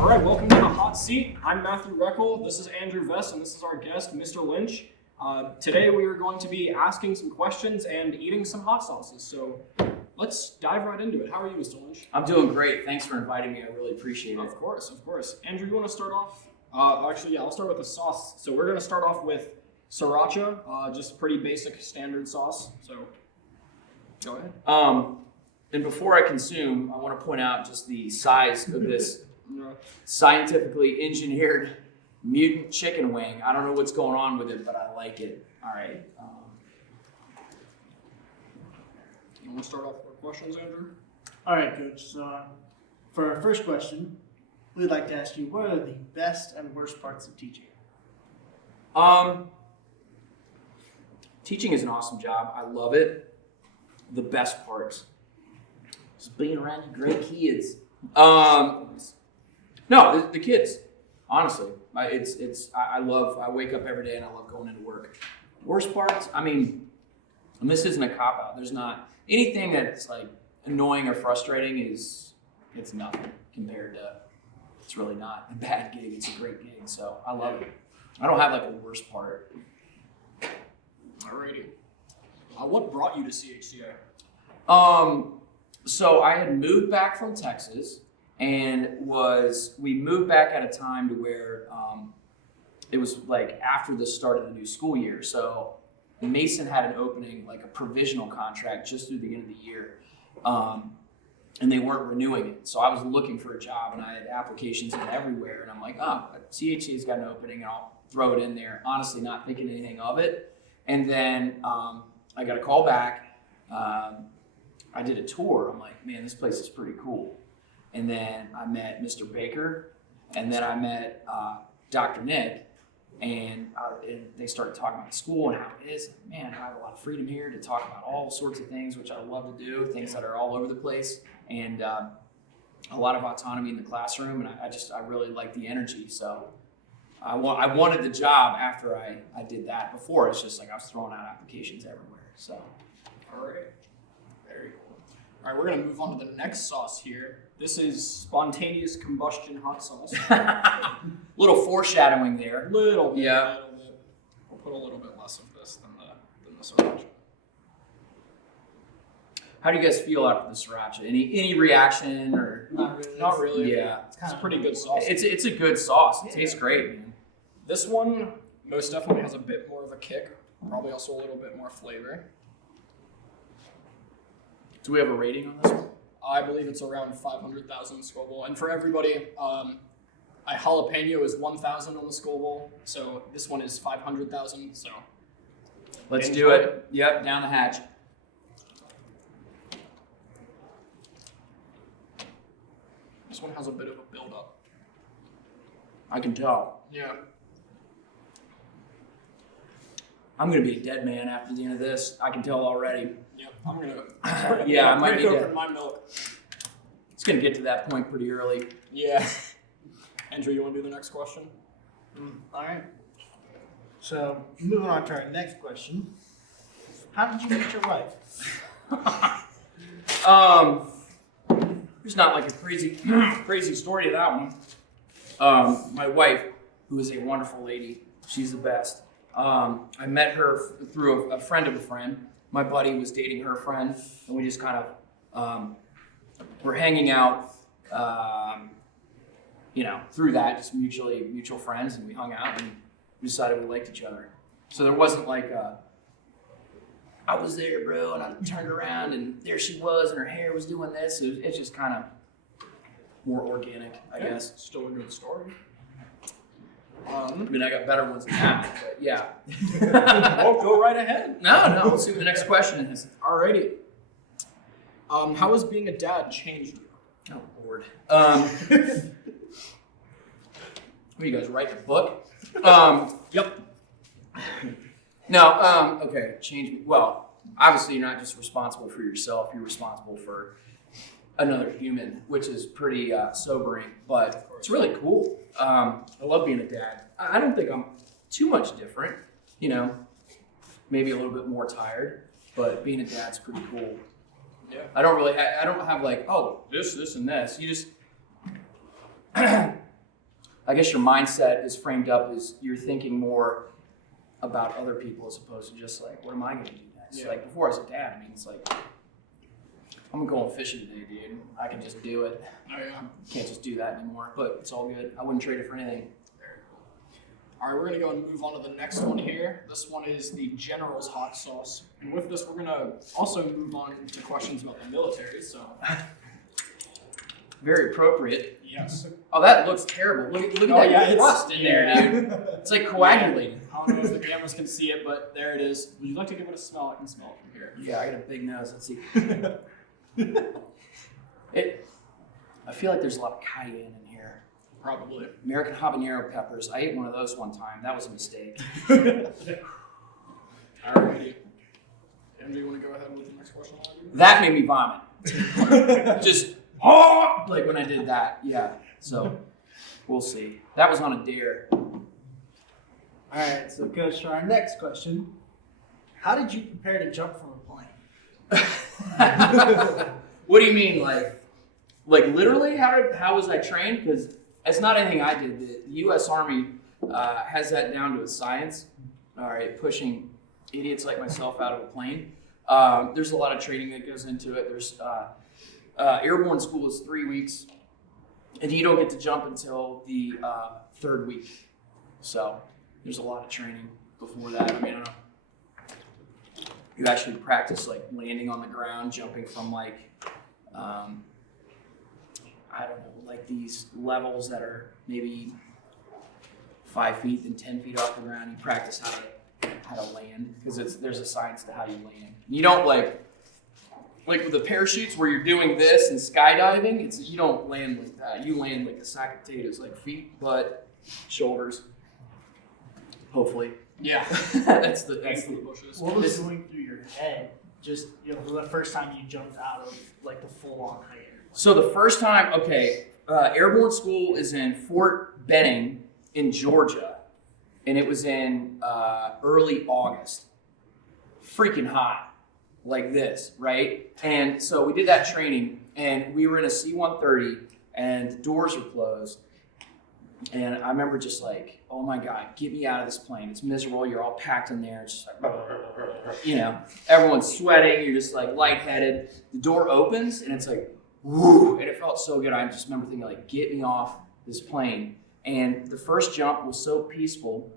All right, welcome to the hot seat. I'm Matthew Reckel. This is Andrew Vest, and this is our guest, Mr. Lynch. Today we are going to be asking some questions and eating some hot sauces. So let's dive right into it. How are you, Mr. Lynch? I'm doing great. Thanks for inviting me. I really appreciate it. Of course. Andrew, you want to start off? Actually, yeah, I'll start with the sauce. So we're going to start off with sriracha, just pretty basic standard sauce. So go ahead. And before I consume, I want to point out just the size of this scientifically engineered mutant chicken wing. I don't know what's going on with it, but I like it. All right. You want to start off with questions, Andrew? All right, Coach. So for our first question, we'd like to ask you, what are the best and worst parts of teaching? Teaching is an awesome job. I love it. The best parts, just being around you great kids. No, the kids. Honestly, I wake up every day and I love going into work. Worst parts, I mean, and this isn't a cop-out. There's not anything that's like annoying or frustrating it's nothing compared to, it's really not a bad gig. It's a great gig, so I love it. I don't have like a worst part. Alrighty. What brought you to CHCA? So I had moved back from Texas and we moved back at a time to where it was like after the start of the new school year. So Mason had an opening, like a provisional contract just through the end of the year. And they weren't renewing it. So I was looking for a job and I had applications in everywhere. And I'm like, CHCA's got an opening and I'll throw it in there. Honestly, not thinking anything of it. And then I got a call back. I did a tour. I'm like, man, this place is pretty cool. And then I met Mr. Baker, and then I met Dr. Nick, and they started talking about the school and how it is. Man, I have a lot of freedom here to talk about all sorts of things, which I love to do, things that are all over the place, and a lot of autonomy in the classroom, and I really like the energy. So I wanted the job after I did that. Before, it's just like I was throwing out applications everywhere. So. All right. Very cool. All right, we're going to move on to the next sauce here. This is spontaneous combustion hot sauce. Little foreshadowing there. Little bit. Yeah. We'll put a little bit less of this than the sriracha. How do you guys feel after the sriracha? Any reaction or? Not really. Yeah. It's pretty good sauce. It's a good sauce. It tastes great, man. This one most definitely has a bit more of a kick. Probably also a little bit more flavor. Do we have a rating on this one? I believe it's around 500,000 Scoville. And for everybody, a jalapeno is 1,000 on the Scoville. So this one is 500,000. So let's do it. Yep, down the hatch. This one has a bit of a build-up. I can tell. Yeah. I'm going to be a dead man after the end of this. I can tell already. Yep, I'm gonna. Yeah, I might break need open to. my milk. It's going to get to that point pretty early. Yeah. Andrew, you want to do the next question? All right. So moving on to our next question. How did you meet your wife? There's not like a crazy story to that one. My wife, who is a wonderful lady, she's the best. I met her through a friend of a friend. My buddy was dating her friend, and we just kind of were hanging out, through that, just mutual friends, and we hung out and we decided we liked each other. So there wasn't like I was there, bro, and I turned around and there she was, and her hair was doing this. It's just kind of more organic, I guess. Still a good story. I mean, I got better ones than that, but yeah. Well, go right ahead. No, let's see what the next question is. Alrighty. How has being a dad changed you? Oh, Lord. What are you guys, writing a book? Yep. No, okay, change me. Well, obviously you're not just responsible for yourself, you're responsible for another human, which is pretty sobering, but it's really cool. I love being a dad. I don't think I'm too much different, maybe a little bit more tired, but being a dad's pretty cool. Yeah. I don't have like, oh, this, and this. You just, I guess your mindset is framed up as you're thinking more about other people as opposed to just like, what am I going to do next? Yeah. Like before I was a dad, I mean, it's like, I'm going fishing today, dude. I can just do it. Oh yeah. Can't just do that anymore, but it's all good. I wouldn't trade it for anything. All right, we're gonna go and move on to the next one here. This one is the General's hot sauce, and with this, we're gonna also move on to questions about the military. So, Very appropriate. yes. Oh, that looks terrible. Look at Oh, that yeah, crust in there, dude. It's like coagulated. I don't know if the cameras can see it, but there it is. Would you like to give it a smell? I can smell it from here. Yeah, I got a big nose. Let's see. I feel like there's a lot of cayenne in here. Probably. American habanero peppers. I ate one of those one time. That was a mistake. Alrighty. Andrew, you want to go ahead with the next question? That made me vomit. Just like when I did that. Yeah. So we'll see. That was on a dare. All right, so Coach, for our next question, how did you prepare to jump from a plane? What do you mean, like literally? How was I trained? Because it's not anything I did. The U.S. Army has that down to a science. All right, pushing idiots like myself out of a plane. There's a lot of training that goes into it. There's airborne school is 3 weeks, and you don't get to jump until the 3rd week. So there's a lot of training before that. I mean, you actually practice like landing on the ground, jumping from like I don't know, like these levels that are maybe 5 feet and 10 feet off the ground. You practice how to land because there's a science to how you land. You don't like with the parachutes where you're doing this and skydiving. You don't land like that. You land like a sack of potatoes, like feet, butt, shoulders. Hopefully. Yeah. that's the bushes. What was going through your head just the first time you jumped out of like the full-on height? So the first time, airborne school is in Fort Benning in Georgia, and it was in early August. Freaking hot, like this, right? And so we did that training, and we were in a C-130, and the doors were closed. And I remember just like, oh my God, get me out of this plane. It's miserable. You're all packed in there. It's just like, everyone's sweating. You're just like lightheaded. The door opens, and it's like, woo, and it felt so good. I just remember thinking like, get me off this plane. And the first jump was so peaceful.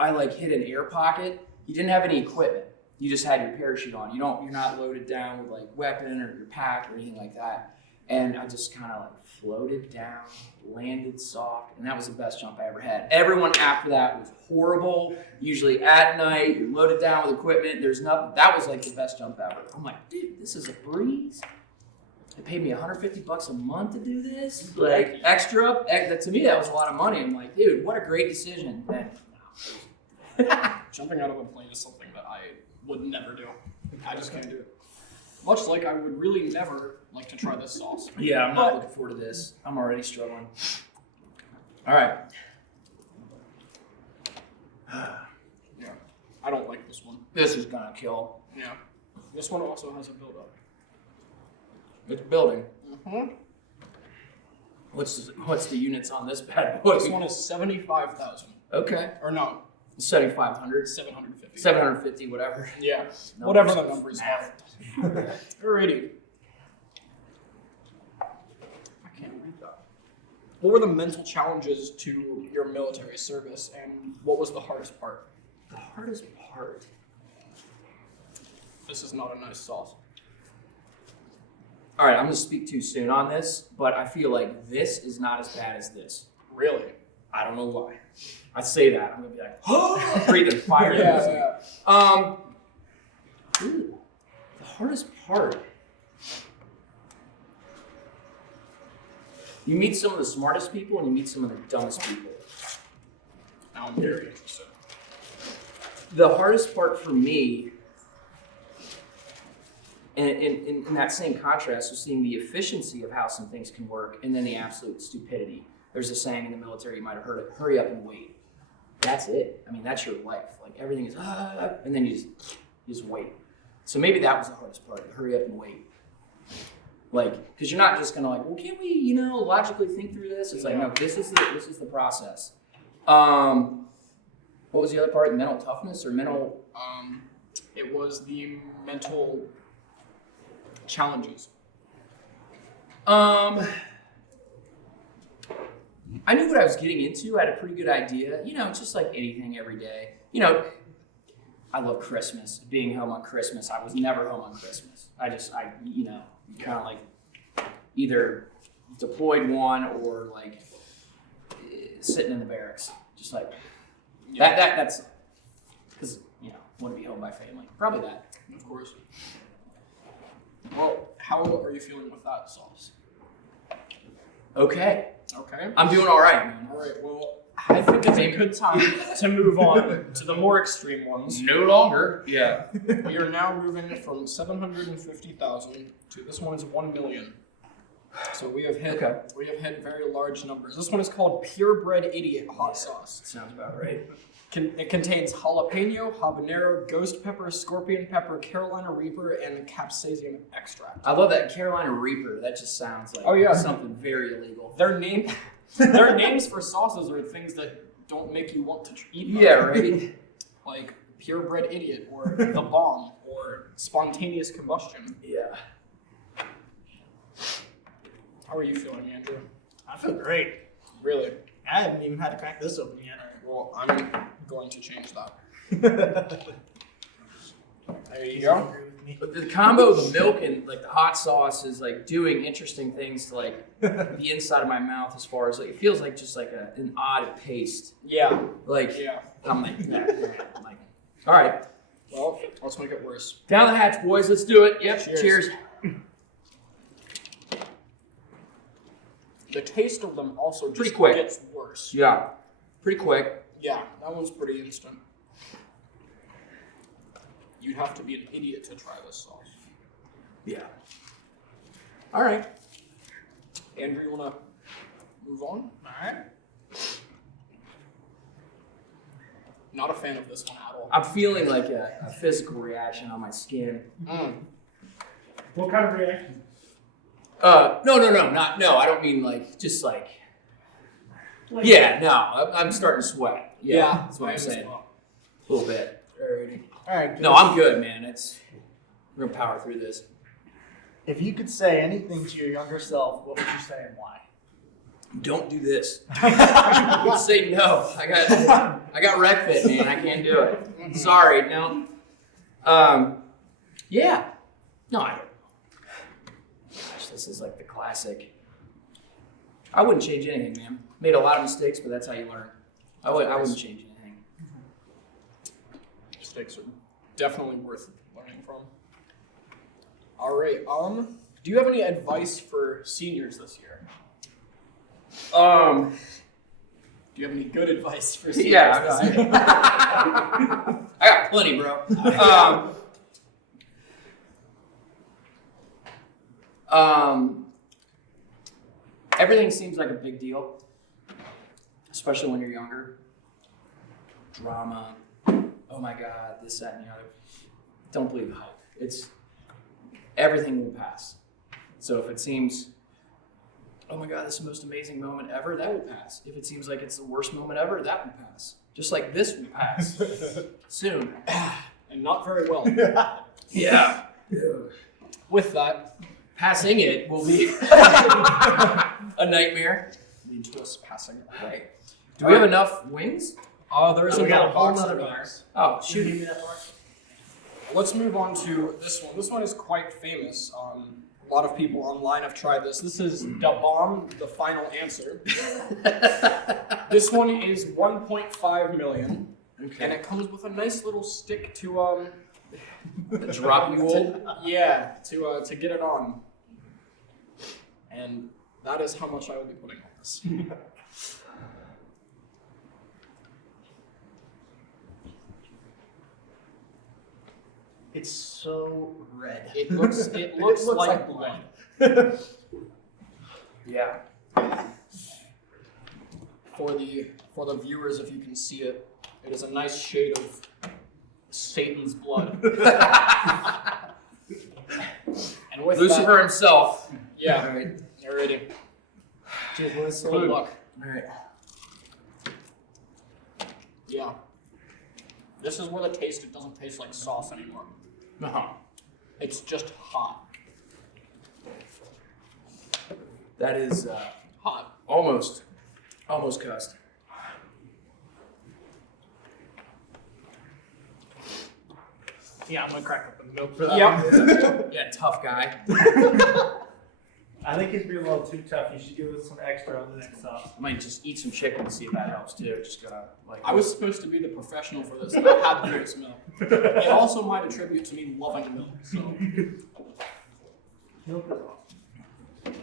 I like hit an air pocket. You didn't have any equipment. You just had your parachute on. You're not loaded down with like weapon or your pack or anything like that. And I just kind of like floated down, landed soft, and that was the best jump I ever had. Everyone after that was horrible. Usually at night, you're loaded down with equipment. There's nothing. That was like the best jump ever. I'm like, dude, this is a breeze. They paid me $150 a month to do this. Like extra. To me, that was a lot of money. I'm like, dude, what a great decision. Jumping out of a plane is something that I would never do. I just can't do it. Much like I would really never like to try this sauce. Yeah, I'm not looking forward to this. I'm already struggling. All right. Yeah, I don't like this one. This is gonna kill. Yeah. This one also has a build-up. It's building. Mm-hmm. What's the units on this bad boy? This one is 75,000. Okay. Or no, 7,500. 750. 750, whatever. Yeah. No, Whatever the numbers are. Alrighty. I can't read that. What were the mental challenges to your military service, and what was the hardest part? The hardest part. This is not a nice sauce. All right, I'm gonna speak too soon on this, but I feel like this is not as bad as this. Really? I don't know why. I say that I'm gonna be like, oh, breathing fire. Yeah. Ooh, the hardest part. You meet some of the smartest people and you meet some of the dumbest people. Now I'm very interested. The hardest part for me, in that same contrast, was seeing the efficiency of how some things can work and then the absolute stupidity. There's a saying in the military, you might have heard it, hurry up and wait. That's it. I mean, that's your life. Like everything is, and then you just wait. So maybe that was the hardest part, hurry up and wait. Like, because you're not just gonna like, well, can't we, logically think through this? It's like, no, this is the process. What was the other part? Mental toughness or mental? It was the mental challenges. I knew what I was getting into. I had a pretty good idea. It's just like anything every day. I love Christmas. Being home on Christmas. I was never home on Christmas. I kind of like either deployed one or like sitting in the barracks. Just like that's because want to be home by family. Probably that. Of course. Well, how are you feeling with that sauce? Okay. Okay. I'm doing all right, man. All right. Well, I think it's a good time to move on to the more extreme ones. No longer. Yeah. We are now moving from 750,000 to this one is 1 million. So we have hit very large numbers. This one is called Purebred Idiot Hot Sauce. Sounds about right. It contains jalapeno, habanero, ghost pepper, scorpion pepper, Carolina Reaper, and capsaicin extract. I love that Carolina Reaper. That just sounds like something very illegal. Their names for sauces are things that don't make you want to eat them. Yeah, right. Like Purebred Idiot, or The Bomb, or Spontaneous Combustion. Yeah. How are you feeling, Andrew? I feel great. Really? I haven't even had to crack this open yet. Well, I'm going to change that. There you go. But the combo of the milk and like the hot sauce is like doing interesting things to like the inside of my mouth as far as like it feels like just like an odd paste. Yeah. Like Yeah. I'm like, I'm like, all right. Well, let's make it worse. Down the hatch, boys. Let's do it. Yep. Cheers. The taste of them also just quick. gets worse. Yeah. Pretty quick. Yeah, that one's pretty instant. You'd have to be an idiot to try this sauce. Yeah. All right. Andrew, you want to move on? Alright. Not a fan of this one at all. I'm feeling like a physical reaction on my skin. What kind of reaction? No, I don't mean like, just like yeah, no, I'm starting to sweat. Yeah, that's what I'm saying. Well. A little bit. Alright. No, I'm good, man. We're gonna power through this. If you could say anything to your younger self, what would you say and why? Don't do this. Say no. I got rec fit, man. I can't do it. Sorry, no. Yeah. No, I don't know. Gosh, this is like the classic. I wouldn't change anything, man. Made a lot of mistakes, but that's how you learn. I wouldn't change anything. Mistakes are definitely worth learning from. All right. Do you have any advice for seniors this year? Do you have any good advice for seniors this year? I got plenty, bro. Everything seems like a big deal, especially when you're younger. Drama, oh my God, this, that, and the other. Don't believe the hype. Everything will pass. So if it seems, oh my God, this is the most amazing moment ever, that will pass. If it seems like it's the worst moment ever, that will pass. Just like this will pass soon. And not very well. Yeah. With that, Passing it will be a nightmare. lead to us passing away. Do we have enough wings? There is We got another a whole box. nother of box. Oh, Shoot shoot. me that box. Let's move on to this one. This one is quite famous. A lot of people online have tried this. This is Da Bomb, the final answer. This one is 1.5 million, and it comes with a nice little stick to Drop you old. yeah, to get it on. And that is how much I will be putting on this. It's so red. It looks like blood. Yeah. For the viewers, if you can see it, it is a nice shade of Satan's blood. And with Lucifer himself. Yeah. All right. You're ready. Cheers, boys. Good luck. All right. Yeah. This is where the taste, it doesn't taste like sauce anymore. Uh-huh. It's just hot. That is Hot. almost cussed. Yeah, I'm gonna crack up the milk for that. Yep. Yeah, tough guy. I think it's being a little too tough. You should give us some extra on the next sauce. I might just eat some chicken to see if that helps too. Just gonna like. I was supposed to be the professional for this, and I had the greatest milk. It also might attribute to me loving milk, so. Milk is awesome.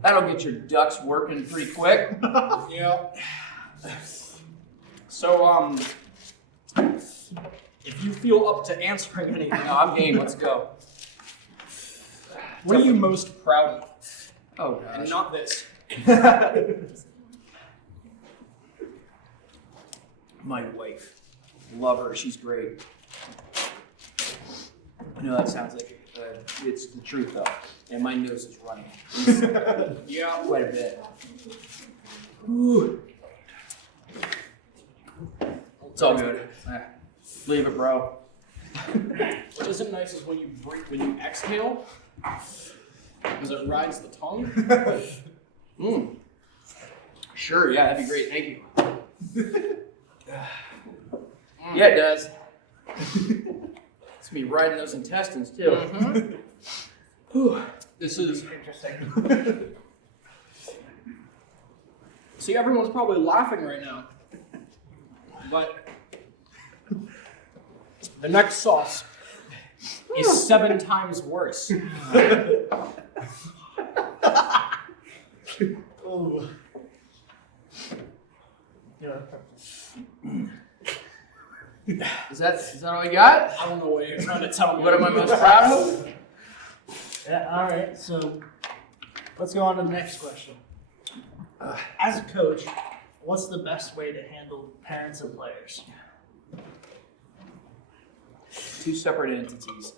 That'll get your ducks working pretty quick. Yeah. So, if you feel up to answering anything, No, I'm game. Let's go. what are you most proud of? Oh And gosh. not this. My wife. Love her. She's great. I know that sounds like it's the truth though. And my nose is running. Yeah. Quite a bit. Ooh. It's all good. Leave it, bro. What isn't nice is when you breathe, when you exhale, because it rides the tongue. Mm. Sure, yeah, that'd be great. Thank you. Yeah, it does. It's gonna be riding those intestines too. Mhm. Whew. This is. Interesting. See, everyone's probably laughing right now. But the next sauce is 7 times worse. Oh. Yeah. Is that all you got? I don't know what you're trying to tell me. What am I most proud of? Yeah, all right, so let's go on to the next question. As a coach, what's the best way to handle parents and players? Two separate entities.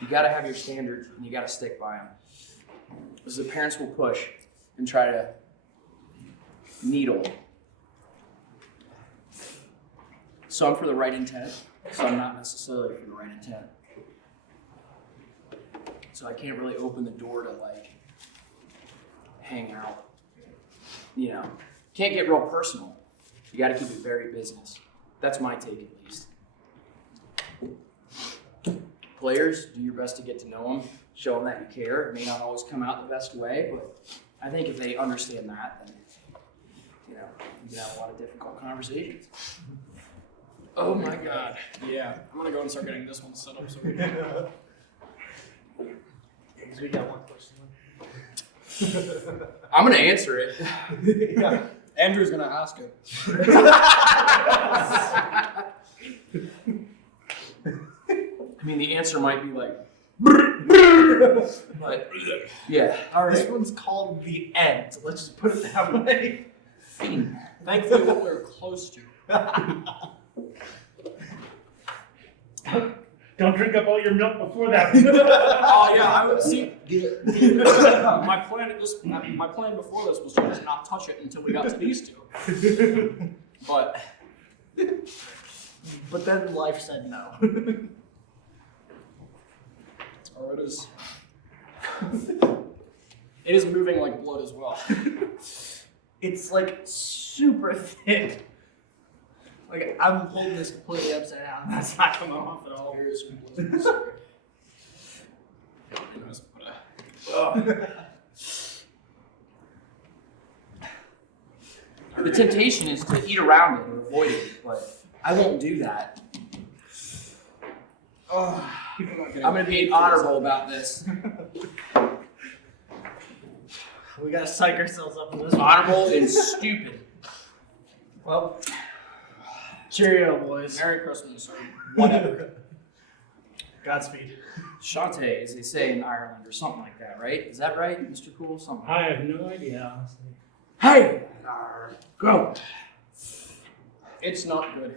You got to have your standards and you got to stick by them. Because the parents will push and try to needle. Some for the right intent, some not necessarily for the right intent. So I can't really open the door to like hang out. You know, can't get real personal. You got to keep it very business. That's my take at least. Players, do your best to get to know them, show them that you care. It may not always come out the best way, but I think if they understand that, then you know, you can have a lot of difficult conversations. Oh my God. Yeah, I'm gonna go and start getting this one set up so we can. Because we got one question. I'm gonna answer it. Yeah. Andrew's gonna ask it. I mean, the answer might be like, but yeah. All right. This one's called The End. Let's just put it that way. Thankfully, what we're close to. Don't drink up all your milk before that. Oh yeah, I would see. My plan before this was to just not touch it until we got to these two. But But then life said no. oh, it is. It is moving like blood as well. It's like super thick. Like I'm holding this completely upside down. That's not coming off at all. Here is completely sorry. The temptation is to eat around it or avoid it, but I won't do that. Oh, I'm gonna be honorable about this. We gotta psych ourselves up for this one. Honorable and stupid. Well, cheerio, boys. Merry Christmas or whatever. Godspeed. Shante, as they say in Ireland, or something like that, right? Is that right, Mr. Cool? Something. I have no idea, honestly. Hey, go. It's not good.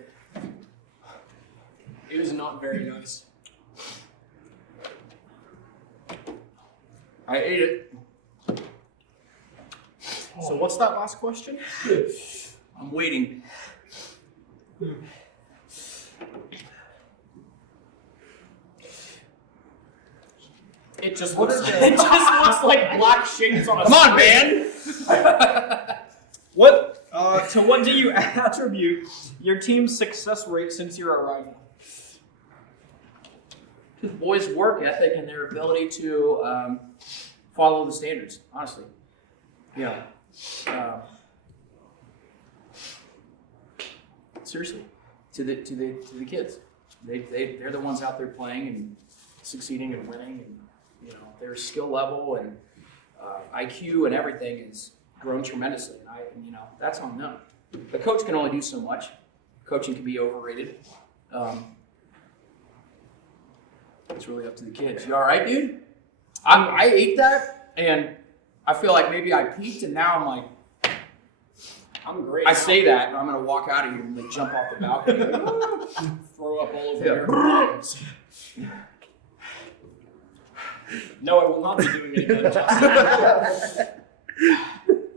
It is not very nice. I ate it. So what's that last question? I'm waiting. It just looks like black shades on a Come on, man! What do you attribute your team's success rate since your arrival? The boys' work ethic and their ability to follow the standards, honestly. Yeah. Seriously, to the kids, they're the ones out there playing and succeeding and winning, and their skill level and IQ and everything has grown tremendously. And that's on them. The coach can only do so much. Coaching can be overrated. It's really up to the kids. You all right, dude? I ate that, and I feel like maybe I peaked, and now I'm like, I'm great. I say that, but I'm gonna walk out of here and like jump off the balcony, Throw up all over your No, I will not be doing any good justice.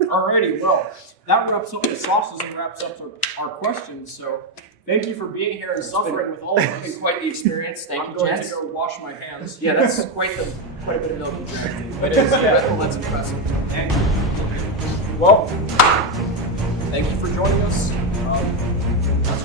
Alrighty, well, that wraps up the sauces and wraps up our questions. So, thank you for being here and suffering with all of It's us. been quite the experience. Thank I'm you, going gents. to go wash my hands. Yeah, that's quite a bit of milk and drag. It is, yeah. That's impressive. And, well, thank you for joining us. That's